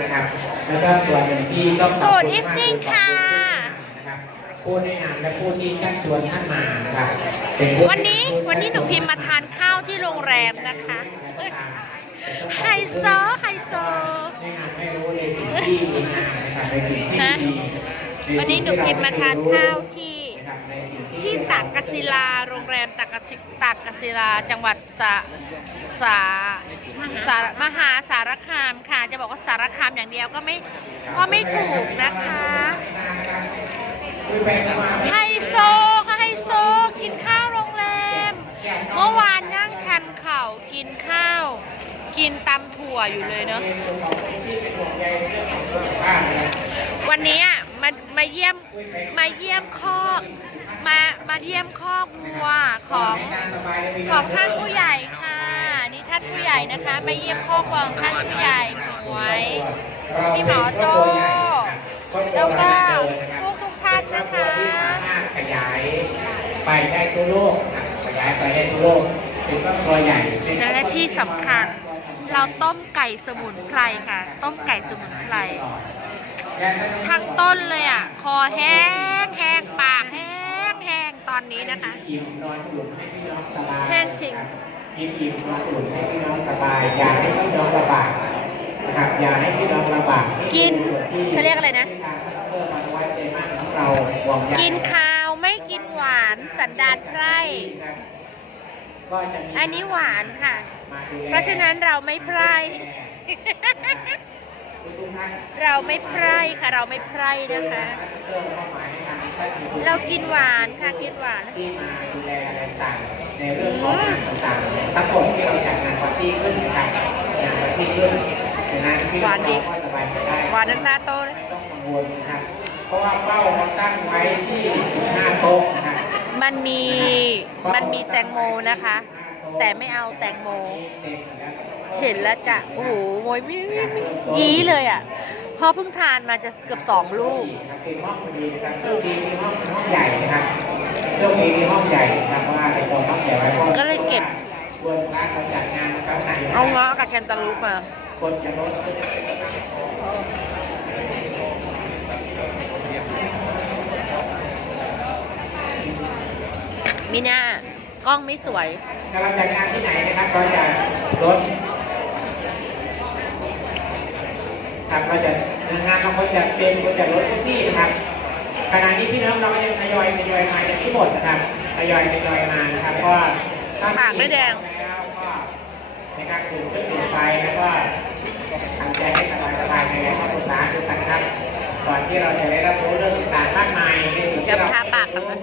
นะครับแล้วก็ส่วนหนึ่งที่ต้องขอบ Good ณมาก evening ขอบณค่ะนะครับผู้แนะนำและผู้ที่ชักชวนท่านมานะครับเป็นผู้วันนี้วันนี้หนูพิมพ์มาทานข้าวที่โรงแรมนะคะไฮโซไฮโซแนะนำให้รู้ในสิ่งที่ดีงามนะครับในสิ่งที่ฮะดีใวันนี้หนูพิมพ์มาทานข้าวที่ ที่ตากกศิลา โรงแรมตากกศิตากกศิลา จังหวัดสาสาสามหาสารคามค่ะ จะบอกว่าสารคามอย่างเดียวก็ไม่ก็ไม่ถูกนะคะไฮโซค่ะไฮโซ กินข้าวโรงแรม เมื่อวานนั่งชันเข่ากินข้าว กินตำถั่วอยู่เลยเนอะวันนี้มามาเยี่ยมมาเยี่ยมคอก มามาเยี่ยมคอกวัวของของท่านผู้ใหญ่ค่ะนี่ท่านผู้ใหญ่นะคะมาเยี่ยมคอกวัวของท่านผู้ใหญ่หมวยพี่หมอโจ้แล้วก็ทุกทุกๆท่านนะคะที่สามารถขยายไปได้ทั่วโลกนะครับขยายไปได้ทั่วโลกเป็นครอบครัวใหญ่เป็นและที่สำคัญเราต้มไก่สมุนไพรค่ะ ต้มไก่สมุนไพรทั้งต้นเลยอะ คอแห้งแห้งปากแห้งแห้งต อนนี้นะคะอิ่มนอนหลุดให้พี่น้องสบายแห้งจริงอิ่มอิ่มนอนหลุดให้พี่น้องสบายอย่าให้พี่น้องลำบากนะครับอย่าให้พี่น้องลำบากกินเขาเรียกอะไรนะที่ทางคณะเพื่อมาไว้ใจมั่นของเราห่วงใยกินข้าวไม่กินหวานสันดานไพร่ก็จะมีอันนี้หวานค่ะมาดูแลเพราะฉะนั้นเราไม่ไพร่ทุกท่านเราไม่ไพร่ค่ะ เราไม่ไพร่นะคะ เพื่อเข้ามาให้ทางท่านผู้เรากินหวานค่ะกินหวาน ที่มาดูแลอะไรต่างๆในเรื่องของงานต่างๆทั้งหมดที่เราจัดงานปาร์ตี้ขึ้นนะครับงานปาร์ตี้ขึ้นฉะนั้นพี่น้องเราก็สบายใจได้หวานนั้นตาโตเลยไม่ต้องกังวลนะครับเพราะว่าเป้าเราตั้งไว้ที่15โต๊ะนะครับมันมีมันมีแตงโมนะคะ แต่ไม่เอาแตงโมเต็มแล้วเห็นแล้วจะโอ้โหโวยไม่ไม่ไม่ยี้เลยอะเพราะเพิ่งทานมาจะเกือบสองลูกครับเป็นห้องพอดีนะครับโชคดีมีห้องห้องใหญ่นะครับโชคดีมีห้องใหญ่นะครับเพราะว่าในตัวห้องใหญ่ไว้พราะก็เลยเก็บบนร้านเราจัดงานนะครับไหนเอาเงาะกับแคนตาลูปมาคนจะลดขึ้นมิน่า กล้องไม่สวยถ้าเราจัดงานที่ไหนนะครับก็จะลดครับก็จะงานเราก็จะเต็มก็จะลดทุกที่นะครับขณะนี้พี่น้องเราก็ยังทยอยทยอยมาอย่างที่หมดนะครับทยอยทยอยมานะครับเพราะว่าถ้าปากไม่แดงแล้วก็ในการปลูกเครื่องดื่มไฟแล้วก็ทำใจให้สบายสบายๆในการปรึกษาดูกันนะครับก่อนที่เราจะได้รับรู้เรื่องต่างๆมากมายในสิ่งที่เราอย่าทาปากกันนะ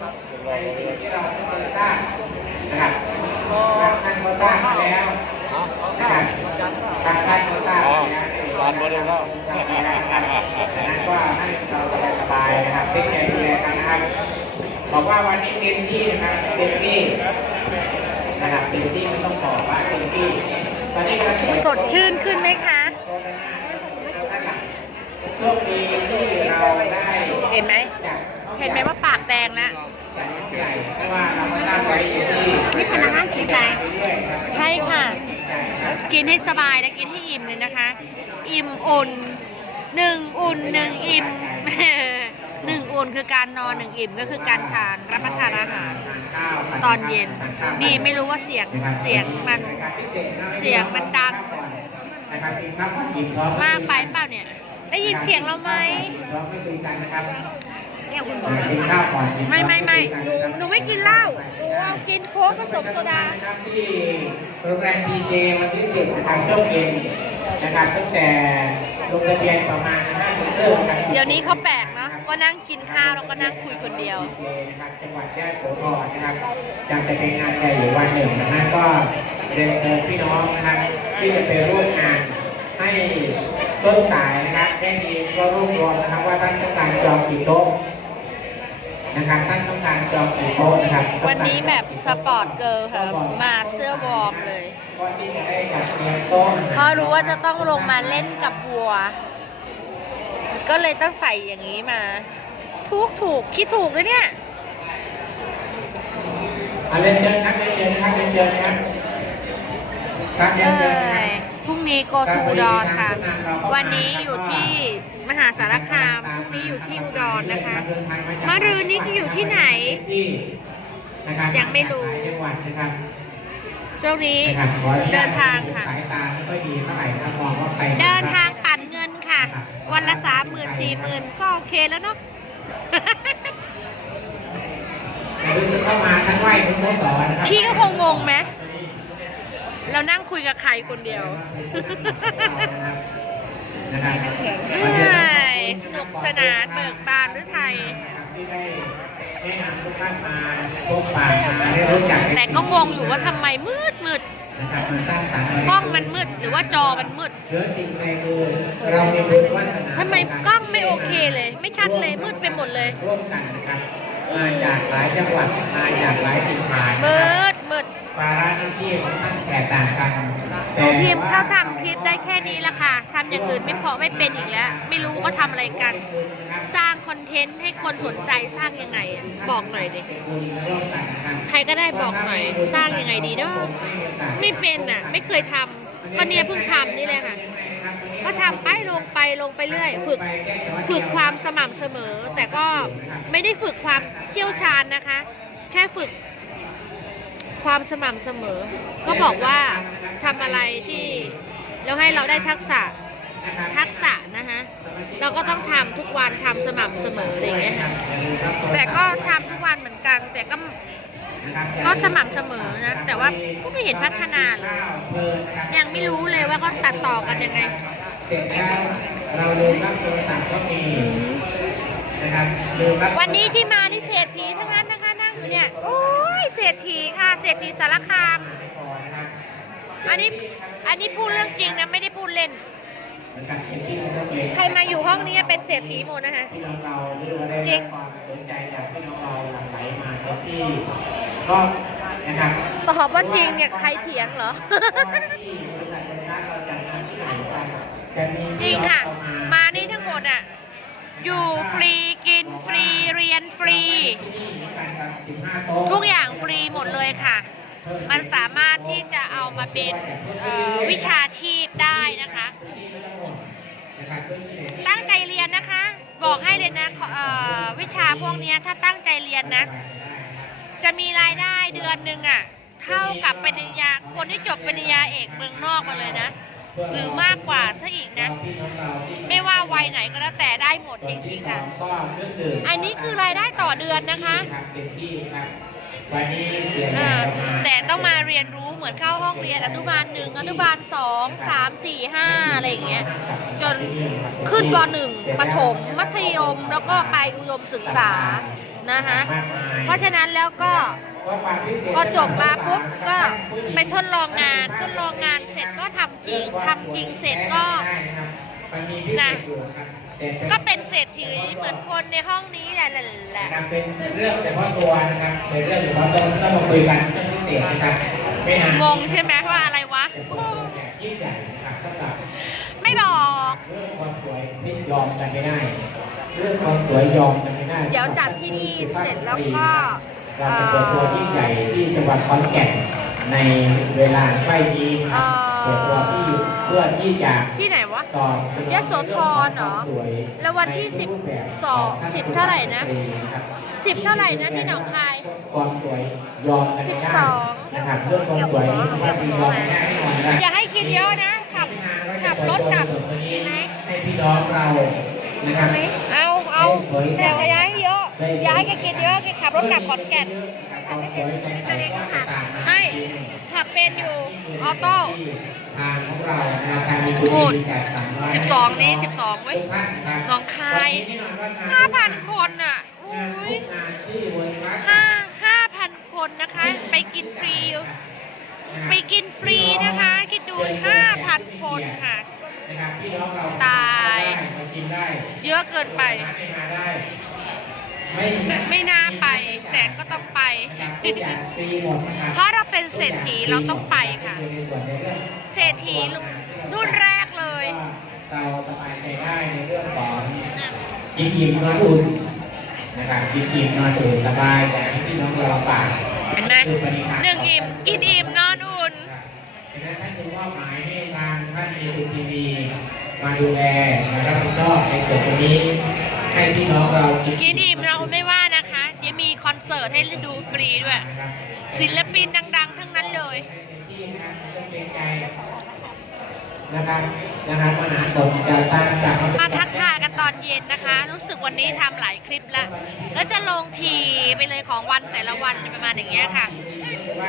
ในสิ่งที่เราไม่เคยทราบนะครับบางท่านก็ทราบมา แล้วนะครับบางท่านก็ทราบมาแล้วอ๋อทานบ่ได้แล้วจำไม่ได้นะครับดังนั้นก็ให้เราสบายๆนะครับเช็คใจดูแลกันนะครับบอกว่าวันนี้เต็มที่นะครับเต็มที่นะครับเต็มที่ไม่ต้องบอกว่าเต็มที่ ตอนนี้กำลังตรวจสดชื่นขึ้นไหมคะโชคดีที่เราได้เห็นไหมจาก เห็นไหมว่าปากแดงนะจากน้องใหญ่เพราะว่าเราก็ตั้งไว้อยู่ที่นี่พนักงานกินอยๆครับใช่ค่ะ กินให้สบายนะกินให้อิ่มเลยนะคะ อิ่มอุ่นหนึ่งอุ่นหนึ่งอิ่มหนึ่งอุ่นคือการนอนหนึ่งอิ่มก็คือการทานรับประทานอาหาร ตอนเย็น นี่ไม่รู้ว่าเสียงเสียงมันเสียงมันดังมมากไปเปล่าเนี่ย ได้ยินเสียงเราไหม พร้อมไม่คุยกันนะครับกินข้าวก่อนกินไม่ไม่ไม่หนูหนูไม่กินเหล้าหนูเอากินโค้กผสมโซดานะครับที่โรงแรมดีเจวันที่สิบนะครับช่วงเย็นนะครับตั้งแต่ลงทะเบียนประมาณห้าโมงครึ่งนะครับเดี๋ยวนี้เขาแปลกเนอะก็นั่งกินข้าวแล้วก็นั่งคุยคนเดียวนะครับจังหวัดยะโสธรนะครับจะจะเป็นงานใหญ่อยู่วันหนึ่งนะฮะก็เรียนเชิญพี่น้องนะครับที่จะไปร่วมงานให้ต้นสายนะครับแค่นี้ก็รวบรวมนะครับว่าท่านต้องการจองกี่โต๊ะ นะครับท่านต้องการจองกี่โต๊ะนะครับวันนี้แบบสปอร์ตเกิร์ลค่ะมาเสื้อวอร์มเลยก่อนที่จะได้จัดเตรียมโต๊ะนะเพครับราะรู้ว่าจะต้องลงมาเล่นกับวัว ก็เลยต้องใส่อย่างนี้มา ถูกถูกคิดถูกเลยเนี่ยอะเรียนเชิญครับเรียนเชิญครับเรียนเชิญครับครับเรียเอ้นเชิญนะครัยบ พรุ่งนี้โกทูอุดรค่ะ วันนี้อยู่ที่มหาสารคามพรุ่งนี้อยู่ที่อุดรนะคะมะรืนนี้จะอยู่ที่ไหน ยังไม่รู้จังหวัดนะครับช่วงนี้นะครับขออนุญตเดินทางค่ะสายตาไม่ค่อยดีเท่าไหร่ถ้ามองว่าไปเดินทางปั่นเงินค่ะ วันละสามหมื่นสี่หมื่นก็โอเคแล้วเนาะแต่รู้เข้ามาทั้งไหวทั้งโมสอนะครับพี่ก็คงงงไหม เรานั่งคุยกับใครคนเดียวนะครับเฮ้ยสนุกสนานเบิกบานหรือไทยที่ได้แนะนำทุกท่านมาพบปะมาได้รู้จักแต่ก็งงอยู่ว่าทำไมมืดมืดนะครับมันสร้างสรรค์อะไรกล้องมันมืดหรือว่าจอมันมืดเชื้อจริงในคือเรามีบุญวาสนาทำไมกล้องไม่โอเคเลย ไม่ชัดเลยมืดไปหมดเลย ร่วมกันนะครับมาจากหลายจังหวัดมาจากหลายถิ่นฐานมืดมืด ภาระหน้าที่ของท่านแตกต่างกันหนูพิมพ์เข้าทำคลิปได้แค่นี้ละค่ะทำอย่างอื่นไม่พอไม่เป็นอีกแล้ว ไม่รู้ก็ทำอะไรกัน สร้างคอนเทนต์ให้คนสนใจสร้างยังไงอะบอกหน่อยดิใครก็ได้บอกหน่อย สร้างยังไงดีเนาะไม่เป็นอะ ไม่เคยทำก็เนี่ยเพิ่งทำนี่เลยค่ะ ก็ทำไปลงไปลงไปเรื่อย ฝึกฝึกความสม่ำเสมอ แต่ก็ไม่ได้ฝึกความเชี่ยวชาญนะคะ แค่ฝึก ความสม่ำเสมอ ก็บอกว่าทำอะไรที่แล้วให้เราได้ทักษะทักษะนะคะเราก็ต้องทำทุกวันทำสม่ำเสมออะไรอย่างเงี้ยค่ะแต่ก็ทำทุกวันเหมือนกัน แต่ก็ก็สม่ำเสมอนะ แต่ว่าก็ไม่เห็นพัฒนาเลยยังไม่รู้เลยว่าเขาตัดต่อกันยังไงเสร็จแล้วเราลืมรับโทรศัพท์ก็มีนะครับลืมรับวันนี้ที่มานี่เศรษฐีทั้งนั้นนะคะนั่งอยู่เนี่ยโอ้ย เศรษฐีค่ะ เศรษฐีสารคาม อันนี้ อันนี้พูดเรื่องจริงนะไม่ได้พูดเล่น ใครมาอยู่ห้องนี้เป็นเศรษฐีหมดนะคะพี่น้องเราเรียกว่าได้จริงความสนใจจากพี่น้องเราหลั่งไหลมาครับที่ก็นะครับตอบว่าจริงเนี่ยใครเถียงเหรอที่บริษัทเดินทางเราจัดงานที่ไหนกันจะมีจริงค่ะ มานี่ทั้งหมดอะ อยู่ฟรีกินฟรีเรียนฟรี ทุกอย่างฟรีหมดเลยค่ะ มันสามารถที่จะเอามาเป็นวิชาชีพได้นะคะ ตั้งใจเรียนนะคะ บอกให้เลยนะวิชาพวกนี้ถ้าตั้งใจเรียนนะ จะมีรายได้เดือนหนึ่งอะ เท่ากับปริญญาคนที่จบปริญญาเอกเมืองนอกมาเลยนะ หรือมากกว่าซะอีกนะ ไม่ว่าวัยไหนก็แล้วแต่ได้หมดจริงๆค่ะ อันนี้คือรายได้ต่อเดือนนะคะ เออแต่ต้องมาเรียนรู้เหมือนเข้าห้องเรียนอนุบาลหนึ่งอนุบาลสองสามสี่ห้าอะไรอย่างเงี้ยจนขึ้นปหนึ่งประถม มัธยมแล้วก็ไปอุดมศึกษานะคะเพราะฉะนั้นแล้วก็พอจบมาปุ๊บก็ไปทดลองงานทดลองงานเสร็จก็ทำจริงทำจริงเสร็จก็นะ ก็เป็นเศรษฐีเหมือนคนในห้องนี้แหละแหละนะครับเป็นเรื่องเฉพาะตัวนะครับเป็นเรื่องเฉพาะตัวต้องมาคุยกันเรื่องพิเศษนะครับไม่นานงงใช่ไหมว่าอะไรวะเป็นคนแบบยิ่งใหญ่นะครับสำหรับไม่บอกเรื่องความสวยที่ยอมกันไม่ได้เรื่องความสวยยอมกันไม่ได้ เดี๋ยวจัดที่นี่เสร็จแล้วก็เราจะเปิดตัวยิ่งใหญ่ที่จังหวัดขอนแก่นในเวลาใกล้นี้นะครับ เปิดตัวที่เพื่อที่จะที่ไหนวะตอบยโสธรเหรอแล้ววันที่สิบสองสิบเท่าไหร่นะสิบเท่าไหร่นะที่หนองคาย ความสวยยอมกันไม่สิบได้สองนะครับเรื่องความสวยนี่ว่ามียอมไม่ได้แน่นอนนะอย่าให้กินเยอะนะ ขับ ขับรถกลับให้พี่น้องเรานะครับ เอาเอาแต่ว่าอย่าให้เยอะ อย่าให้แกกินเยอะแกขับรถกลับขอนแก่นความสวย ในใจก็ต่างๆนะให้ขับเป็นอยู่ ออโต้ทางของเราแนวทางมีคุณพูดดีจากสามร้อยสิบสองนี้สิบสองเว้ยทุกท่านครับหนองคายวันนี้แน่นอนว่งห้าพันคนอะอุ้งานทุยกงานที่เวิร์คห้าห้าพันคนนะคะ ไปกินฟรี ไปกินฟรีนะคะ คิดดูห้าพันคนค่ะนะครับพี่น้องเราตายมากินได้เยอะเกินไป ไม่มาได้ไม่ไม่น่าไป แต่ก็ต้องไปทุกอย่างฟรีหมดนะครับเพราะเราเป็นเศรษฐีเราต้องไปค่ะ เศรษฐีรุ่นแรกเลย เราสบายใจได้ในเรื่องของกินอิ่มนอนอุ่นนะครับกินอิ่มนอนอุ่นสบายแต่ที่พี่น้องเราฝากเห็นไหมคือปฏิภาณหนึ่งอิ่มกินอิ่มนอนอุ่นดังนั้นท่านจึงมอบหมายให้ทางท่านานมีทีทีวีมาดูแลมารับผิดชอบในส่วนตรงนี้ ให้พี่น้องเรากินกินอิ่มเราไม่ว่านะคะเดี๋ยวมีคอนเสิร์ตให้ดูฟรีด้วยนะครับศิลปินดัง ๆ ทั้งนั้นเลยให้เต็มที่นะครับต้องเกรงใจนะครับนะครับมหาสมจะสร้างจากมาทักทายกันตอนเย็นนะคะ รู้สึกวันนี้ทำหลายคลิปแล้วแล้วจะลงทีไปเลยของวันแต่ละวันประมาณอย่างเงี้ยค่ะ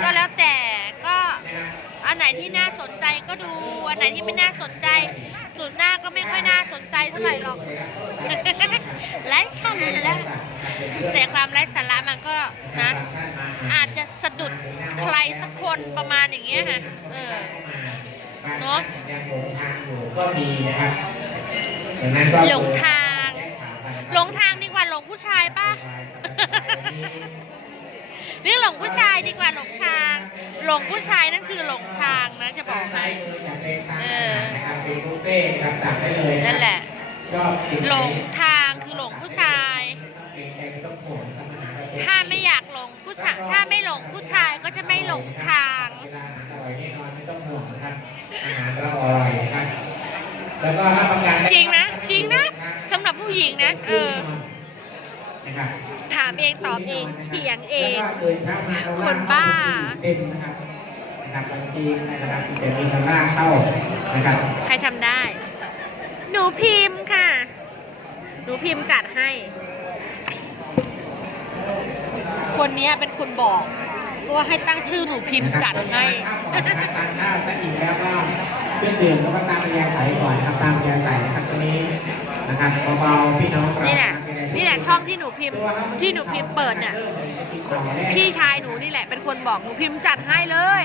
ก็แล้วแต่ก็อันไหนที่น่าสนใจก็ดู อันไหนที่ไม่น่าสนใจส่วนหน้าก็ไม่ค่อยน่าสนใจเท่าไหร่หรอก ไร้สาระแต่ความไร้สาระมันก็นะ อาจจะสะดุดใครสักคนประมาณอย่างเงี้ยค่ะเออเนอะยังหลงทางอยู่ก็มีนะครับดังนั้นก็หลงทาง หลงทางดีกว่าหลงผู้ชายป่ะนี่หลงผู้ชายดีกว่าหลงทาง หลงผู้ชายนั่นคือหลงทางนะจะบอกให้เออเป็นบุฟเฟ่ต์ครับสั่งได้เลยนั่นแหละชอบกินหลงทางคือ หลงผู้ชายเกรงใจไม่ต้องห่วงครับมหาลัยถ้าไม่อยากหลงผู้ชายถ้าไม่หลงผู้ชายก็จะไม่หลงทางเวลาอาหารอร่อยแน่นอนไม่ต้องห่วงนะครับอาหารเราอร่อยนะครับแล้วก็รับประกันจริงนะจริงนะสำหรับผู้หญิงนะ เออนะครับถามเองตอบเองเถียงเองแล้วก็ตื่นเช้ามาเรคนบ้าเต็มนะครับนะครับบางทีนะครับจะมีกระล่างเข้านะครับใครทำได้ หนูพิมพ์ค่ะ หนูพิมพ์จัดให้ คนเนี้ยเป็นคนบอกว่าให้ตั้งชื่อหนูพิมพ์จัดให้ทานข้าวถ้าอิ่มแล้วก็เครื่องดื่มแล้วก็ตามปัญญาใสก่อนครับตามปัญญาใสนะครับตัวนี้นะครับเบาๆพี่น้องเรานี่แหละมีอะไรนี่แหละช่องที่หนูพิมพ์ที่หนูพิมพ์เปิดเนี่ยพี่พี่ชายหนูนี่แหละเป็นคนบอกหนูพิมพ์จัดให้เลย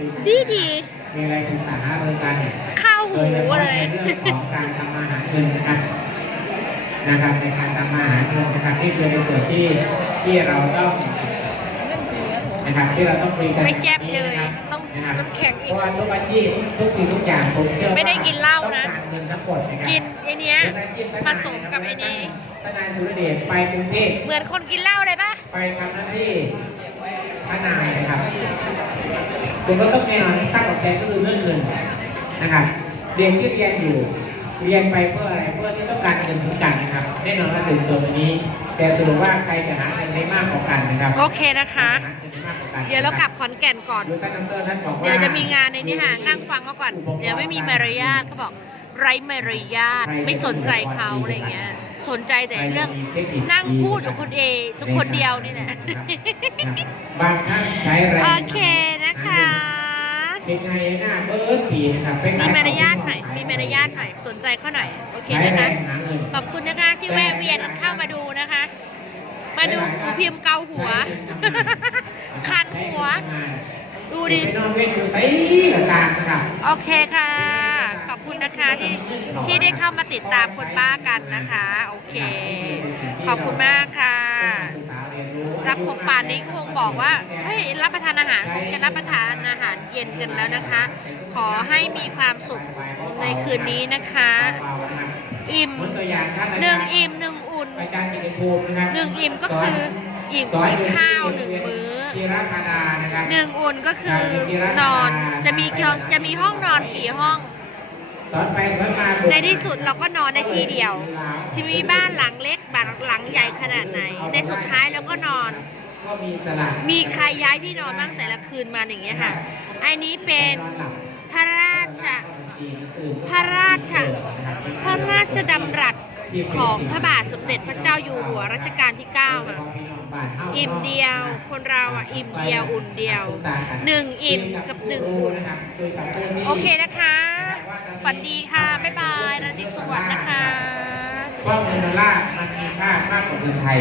ข้าวเย็นด้วยกันเสร็จแล้วอุ๊ยมีอะไรที่คุยกันดีดีมีอะไรถึงสาระบริการเนี่ยข้าวโดหูยเฉพาะเลในยเรื่องของการทำมาหาเงินนะครับนะครับในการทำมาหาเงินนะครับที่คือในส่วนที่ที่เราต้องนะครับที่เราต้องคุยกันไม่แจ๊บเลยนะครับต้องนะครับน้ำแข็งอีเพกราะว่าทุกอาชีพทุกสิ่งทุกอย่างผมเชื่อว่าไม่ได้กินเหล้านะต้องการเงินทั้งหมดนะครับกินไอเนี้ยผสมกับไอนี้ทนายสุรเดชไปกรุงเทพเหมือนคนกินเหล้าเลยปะไปทำหน้าที่ ทนายนะครับคุณก็ต้องแน่นอนค่าตอบแทนก็คือเรื่องเงินนะครับเรียนที่เรียนอยู่เรียนไปเพื่ออะไรเพื่อที่ต้องการเงินเหมือนกันนะครับแน่นอนว่าถึงตัวนี้ แต่สรุปว่าใครจะหาเงินได้มากกว่ากันนะครับโอเคนะคะหาเงินได้มากกว่ากันเดี๋ยวเรากลับขอนแก่นก่อนดูท่านดรท่านบอกว่าเดี๋ยวจะมีงานในนี้ค่ะนั่งฟังเขาก่อน เดี๋ยวไม่มีมารยาทเขาบอกไร้มารยาทไม่สนใจเขาอะไรเงี้ย สนใจแต่เรื่องนั่งพูดกับคนเองตัวคนเดียวนี่แหละบางท่านใช้แรงโอเคนะคะเป็นไงหน้าเบิร์ดผีนะครับเป็นมีมารยาทหน่อยมีมารยาทหน่อยสนใจเขาหน่อยโอเคใช้นะแรคะงหาเงินขอบคุณนะคะที่แวะเวียนเข้ามาดูนะคะ มาดูหนูพิมพ์เกาหัว คันหัว ดูดิไปนอนเว้นอยู่ไสกระตางนะครับโอเคค่ะขอบ คุณนะคะที่ที่ได้เข้ามาติดตามคนบ้ากันนะคะ โอเค ขอบคุณมากค่ะรับคงป่านนี้คงบอกว่าเฮ้ยรับประทานอาหารคงจะรับประทานอาหารเย็นกันแล้วนะคะ ขอให้มีความสุขในคืนนี้นะคะ อิ่มหนึ่งอิ่มหนึ่งอุ่นหนึ่งอิ่มก็คืออิ่มกินข้าวหนึ่งมื้อหนึ่งอุ่นก็คือนอนจะมีจะมีห้องนอนกี่ห้อง ในที่สุดเราก็นอนได้ที่เดียวจะมีบ้านหลังเล็กบ้านหลังใหญ่ขนาดไหน ในสุดท้ายเราก็นอน มีใครย้ายที่นอนบ้างแต่ละคืนมาอย่างเงี้ยค่ะอันนี้เป็นพระราชพระราชพระราชดำรัสของพระบาทสมเด็จพระเจ้าอยู่หัวรัชกาลที่ 9 ค่ะ อิ่มเดียวคนเราอะอิ่มเดียวอุ่นเดียวหนึ่งอิ่มกับหนึ่งอุ่นโอเคนะคะ ฝันดีค่ะ บ๊ายบายราตรีสวัสดิ์นะคะว่าเงินดอลลาร์มันมีค่ามากกว่าเงินไทย